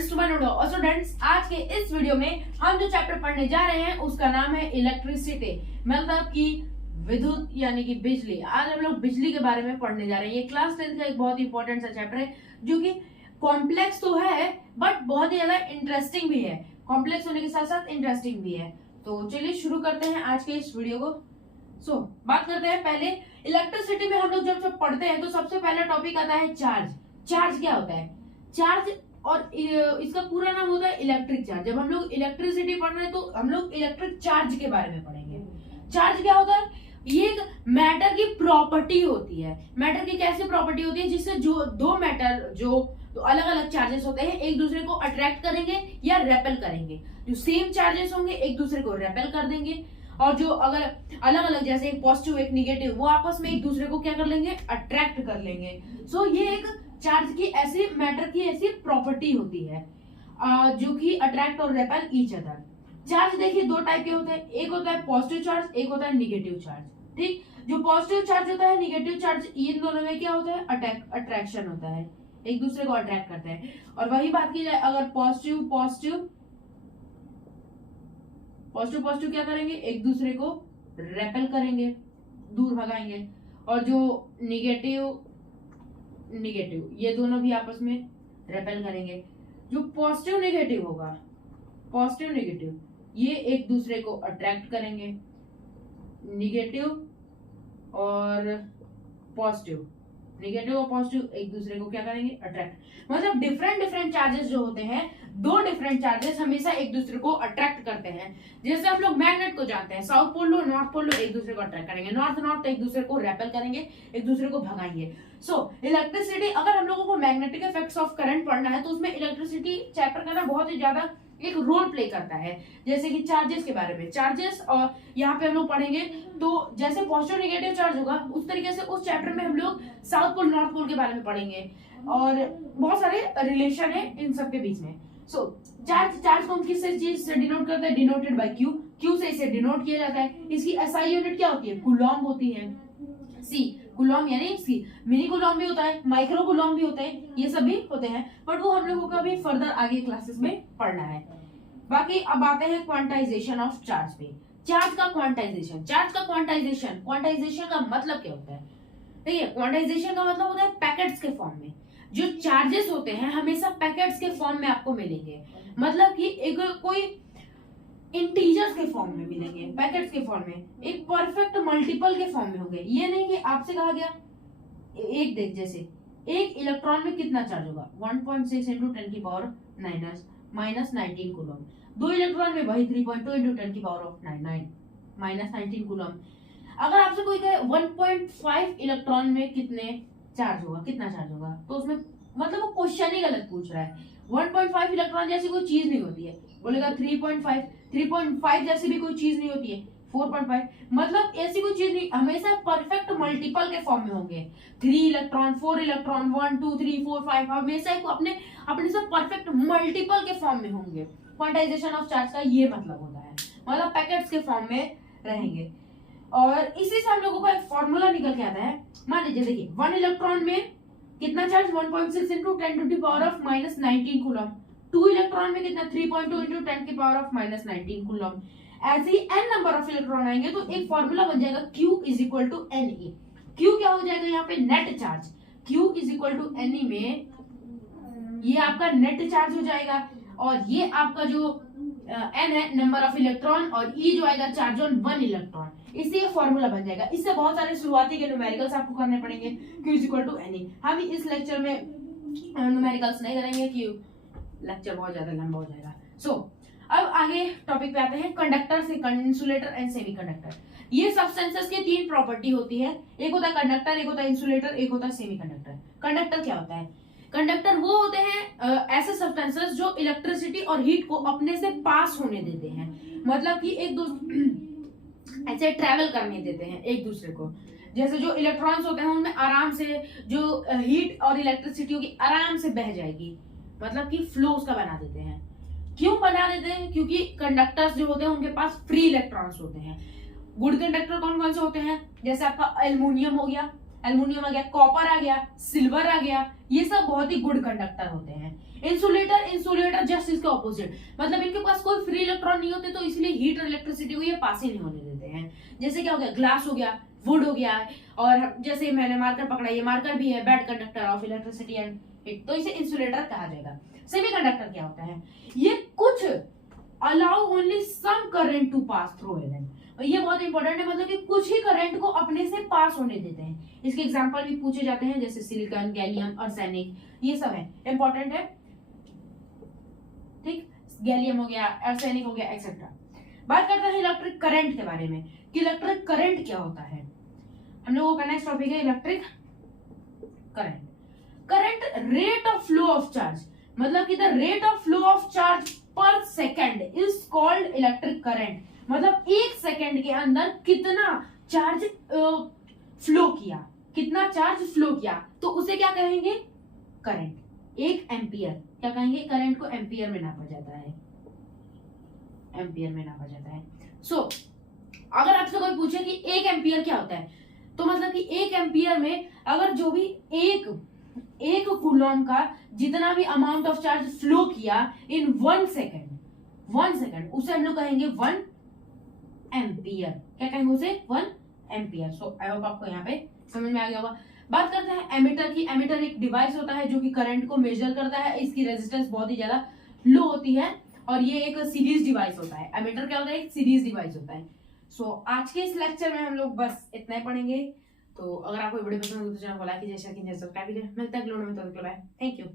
Students to my note. और students, आज के इस वीडियो में हम जो चैप्टर पढ़ने जा रहे हैं उसका नाम है इलेक्ट्रिसिटी, मतलब कि विद्युत यानी कि बिजली। आज हम लोग बिजली के बारे में पढ़ने जा रहे हैं। ये क्लास 10 का एक बहुत ही इंपॉर्टेंट सा चैप्टर है जो कि कॉम्प्लेक्स तो है बट बहुत ही ज्यादा इंटरेस्टिंग भी है। कॉम्प्लेक्स होने के साथ साथ इंटरेस्टिंग भी है। तो चलिए शुरू करते हैं आज के इस वीडियो को। बात करते हैं पहले इलेक्ट्रिसिटी में। हम लोग जब पढ़ते हैं तो सबसे पहला टॉपिक आता है चार्ज। चार्ज क्या होता है? चार्ज और इसका पूरा नाम होता है इलेक्ट्रिक चार्ज। जब हम लोग इलेक्ट्रिसिटी पढ़ रहे हैं तो हम लोग इलेक्ट्रिक चार्ज के बारे में पढ़ेंगे। चार्ज क्या होता है? ये एक मैटर की प्रॉपर्टी होती है। मैटर की कैसी प्रॉपर्टी होती है? जिससे जो दो मैटर जो तो अलग अलग चार्जेस होते हैं एक दूसरे को अट्रैक्ट करेंगे या रेपेल करेंगे। जो सेम चार्जेस होंगे एक दूसरे को रेपेल कर देंगे, और जो अगर अलग अलग जैसे एक पॉजिटिव एक निगेटिव वो आपस में एक दूसरे को क्या कर लेंगे? अट्रैक्ट कर लेंगे। सो ये एक चार्ज की ऐसी मैटर की ऐसी प्रॉपर्टी होती है जो कि अट्रैक्ट और रेपेल ईच अदर। चार्ज देखिए दो टाइप के होते हैं, एक होता है पॉजिटिव चार्ज, एक होता है निगेटिव चार्ज। ठीक, जो पॉजिटिव चार्ज होता है, निगेटिव चार्ज, इन दोनों में क्या होता है? अट्रैक्शन होता है, एक दूसरे को अट्रैक्ट करते हैं। और वही बात की जाए अगर पॉजिटिव पॉजिटिव पॉजिटिव पॉजिटिव क्या करेंगे? एक दूसरे को रेपेल करेंगे, दूर भगाएंगे। और जो निगेटिव निगेटिव ये दोनों भी आपस में रेपेल करेंगे। जो पॉजिटिव नेगेटिव होगा, पॉजिटिव नेगेटिव ये एक दूसरे को अट्रैक्ट करेंगे। निगेटिव और पॉजिटिव, निगेटिव और पॉजिटिव एक दूसरे को क्या करेंगे? अट्रैक्ट। मतलब डिफरेंट चार्जेस जो होते हैं, दो डिफरेंट चार्जेस हमेशा एक दूसरे को अट्रैक्ट करते हैं। जैसे हम लोग मैग्नेट को जानते हैं, साउथ पोल लो नॉर्थ पोल लो एक दूसरे को अट्रैक्ट करेंगे, नॉर्थ एक दूसरे को रेपेल करेंगे, एक दूसरे को भगाएंगे। इलेक्ट्रिसिटी, अगर हम लोगों को मैग्नेटिक इफेक्ट्स ऑफ करंट पढ़ना है तो उसमें इलेक्ट्रिसिटी चैप्टर का ना बहुत ही ज्यादा एक रोल प्ले करता है। जैसे कि चार्जेस के बारे में, चार्जेस और यहाँ पे हम लोग पढ़ेंगे तो जैसे पॉजिटिव नेगेटिव चार्ज होगा उस तरीके से उस चैप्टर में हम लोग साउथ पोल नॉर्थ पोल के बारे में पढ़ेंगे और बहुत सारे रिलेशन है इन सब के बीच में। चार्ज को हम किस चीज से डिनोट करते हैं? Denoted by Q. क्यू से इसे डिनोट किया जाता है। इसकी एसआई यूनिट क्या होती है? कूलॉम होती है। सी कूलॉम यानी सी, मिनी कूलॉम भी होता है, माइक्रो कूलॉम भी होते हैं, ये सभी होते हैं, बट वो हम लोगों को अभी फर्दर आगे क्लासेस में पढ़ना है। बाकी अब आते हैं क्वांटाइजेशन ऑफ चार्ज पे। चार्ज का क्वांटाइजेशन क्वांटाइजेशन का मतलब क्या होता है? देखिए, क्वांटाइजेशन का मतलब होता है पैकेट्स के फॉर्म में। जो चार्जेस होते हैं हमेशा पैकेट्स के फॉर्म में आपको मिलेंगे, मतलब कि एक कोई इंटीजर्स के फॉर्म में मिलेंगे, पैकेट्स के फॉर्म में, एक परफेक्ट मल्टीपल के फॉर्म में होंगे। ये नहीं कि आपसे कहा गया एक देख जैसे एक इलेक्ट्रॉन में कितना चार्ज होगा? 1.6 इंटू 10 की पावर माइनस 19 कूलम। दो इलेक्ट्रॉन में वही 3.2 इंटू 10 की पावर ऑफ 9 माइनस 19 कूलम। अगर आपसे कोई कहे 1.5 इलेक्ट्रॉन में कितने चार्ज होगा, कितना चार्ज होगा, तो उसमें मतलब वो क्वेश्चन ही गलत पूछ रहा है। 1.5 इलेक्ट्रॉन जैसी कोई चीज नहीं होती है। बोलेगा 3.5 जैसी भी कोई चीज नहीं होती है। 4.5 मतलब ऐसी कोई चीज नहीं, हमेशा परफेक्ट मल्टीपल के फॉर्म में होंगे। 3 इलेक्ट्रॉन, 4 इलेक्ट्रॉन, 1 2 3 4 5 हमेशा अपने अपने सब परफेक्ट मल्टीपल के फॉर्म में होंगे। क्वांटाइजेशन ऑफ चार्ज का ये मतलब होता है, मतलब पैकेट्स के फॉर्म में रहेंगे। और इसी से हम लोगों का एक फॉर्मूला निकल के आता है। मान लीजिए, देखिए 1 इलेक्ट्रॉन में कितना चार्ज? 1.6 into 10 to the power of minus 19 coulomb. 2 electron में कितना? 3.2 इंटू 10 की पावर ऑफ माइनस 19 कूलम। ऐसे ही n नंबर ऑफ इलेक्ट्रॉन आएंगे तो एक फॉर्मूला बन जाएगा Q is equal to Ne। Q क्या हो जाएगा यहाँ पे? Net charge. Q is equal to Ne में ये आपका नेट चार्ज हो जाएगा, और ये आपका जो n है नंबर ऑफ इलेक्ट्रॉन, और E जो आएगा चार्ज ऑन 1 इलेक्ट्रॉन। इससे ये फॉर्मूला बन जाएगा। इससे बहुत सारे शुरुआती के न्यूमेरिकल्स आपको करने पड़ेंगे। Q is equal to Ne। हम इस लेक्चर में न्यूमेरिकल्स नहीं करेंगे कि लेक्चर बहुत ज्यादा लंबा हो जाएगा। अब आगे टॉपिक पे आते हैं कंडक्टर से इंसुलेटर एंड सेमीकंडक्टर। ये सब्सटेंसेस के 3 प्रॉपर्टी होती है, एक होता है कंडक्टर, एक होता है इंसुलेटर, एक होता है सेमीकंडक्टर। कंडक्टर क्या होता है? कंडक्टर वो होते हैं ऐसे सब्सटेंसेस जो इलेक्ट्रिसिटी और हीट को अपने से पास होने देते हैं, मतलब कि एक दूसरे ऐसे ट्रेवल करने देते हैं एक दूसरे को। जैसे जो इलेक्ट्रॉन्स होते हैं उनमें आराम से जो हीट और इलेक्ट्रिसिटी होगी आराम से बह जाएगी, मतलब कि फ्लो उसका बना देते हैं। क्यों बना देते हैं? क्योंकि कंडक्टर्स जो होते हैं उनके पास फ्री इलेक्ट्रॉन्स होते हैं। गुड कंडक्टर कौन कौन से होते हैं? जैसे आपका एल्युमिनियम हो गया, एल्युमिनियम आ गया, कॉपर आ गया, सिल्वर आ गया, ये सब बहुत ही गुड कंडक्टर होते हैं। इंसुलेटर जस्ट इसके ऑपोजिट, मतलब इनके पास कोई फ्री इलेक्ट्रॉन नहीं होते, तो इसलिए हीट और इलेक्ट्रिसिटी को ये पास ही नहीं होने देते हैं। जैसे क्या हो गया, ग्लास हो गया, वुड हो गया, और जैसे मैंने मार्कर पकड़ा, ये मार्कर भी है, bad conductor of electricity and heat, तो इसे इंसुलेटर कहा जाएगा। सेमीकंडक्टर क्या होता है, ये कुछ allow only some current to pass through them, ये बहुत इंपॉर्टेंट है, मतलब कि कुछ ही करंट को अपने से पास होने देते हैं। इसके एग्जांपल भी पूछे जाते हैं, जैसे सिलिकॉन, गैलियम, आर्सेनिक, ये सब है, इंपॉर्टेंट है, ठीक। गैलियम हो गया, आर्सेनिक हो गया, एक्सेट्रा। बात करते हैं इलेक्ट्रिक करंट के बारे में कि इलेक्ट्रिक करंट क्या होता है। हम लोगों का नेक्स्ट टॉपिक है electric current. Current rate of flow of charge, मतलब कि the rate of flow of charge per second is called electric current, मतलब एक सेकेंड के अंदर कितना चार्ज फ्लो किया, कितना चार्ज फ्लो किया, तो उसे क्या कहेंगे, करंट। एक एम्पियर, क्या कहेंगे, करंट को एम्पियर में नापा जाता है, एम्पियर में नापा जाता है। सो अगर आपसे कोई पूछे कि एक एम्पियर क्या होता है, तो मतलब कि एक एम्पियर में अगर जो भी एक कूलम का जितना भी अमाउंट ऑफ चार्ज फ्लो किया इन 1 सेकेंड, उसे हम लोग कहेंगे 1 एम्पियर। क्या कहेंगे उसे, 1 एम्पियर। सो आई होप आपको यहाँ पे समझ में आ गया होगा। बात करते हैं एमीटर की। एमीटर एक डिवाइस होता है जो कि करंट को मेजर करता है, इसकी रेजिस्टेंस बहुत ही ज्यादा लो होती है, और ये एक सीरीज डिवाइस होता है। एमीटर क्या होता है, एक सीरीज डिवाइस होता है। सो आज के इस लेक्चर में हम लोग बस इतना ही पढ़ेंगे। तो अगर आपको वीडियो पसंद हो तो चैनल को लाइक कीजिए, शेयर कीजिए, सब्सक्राइब कीजिए। मिलता है अगले वीडियो में, तो थैंक यू।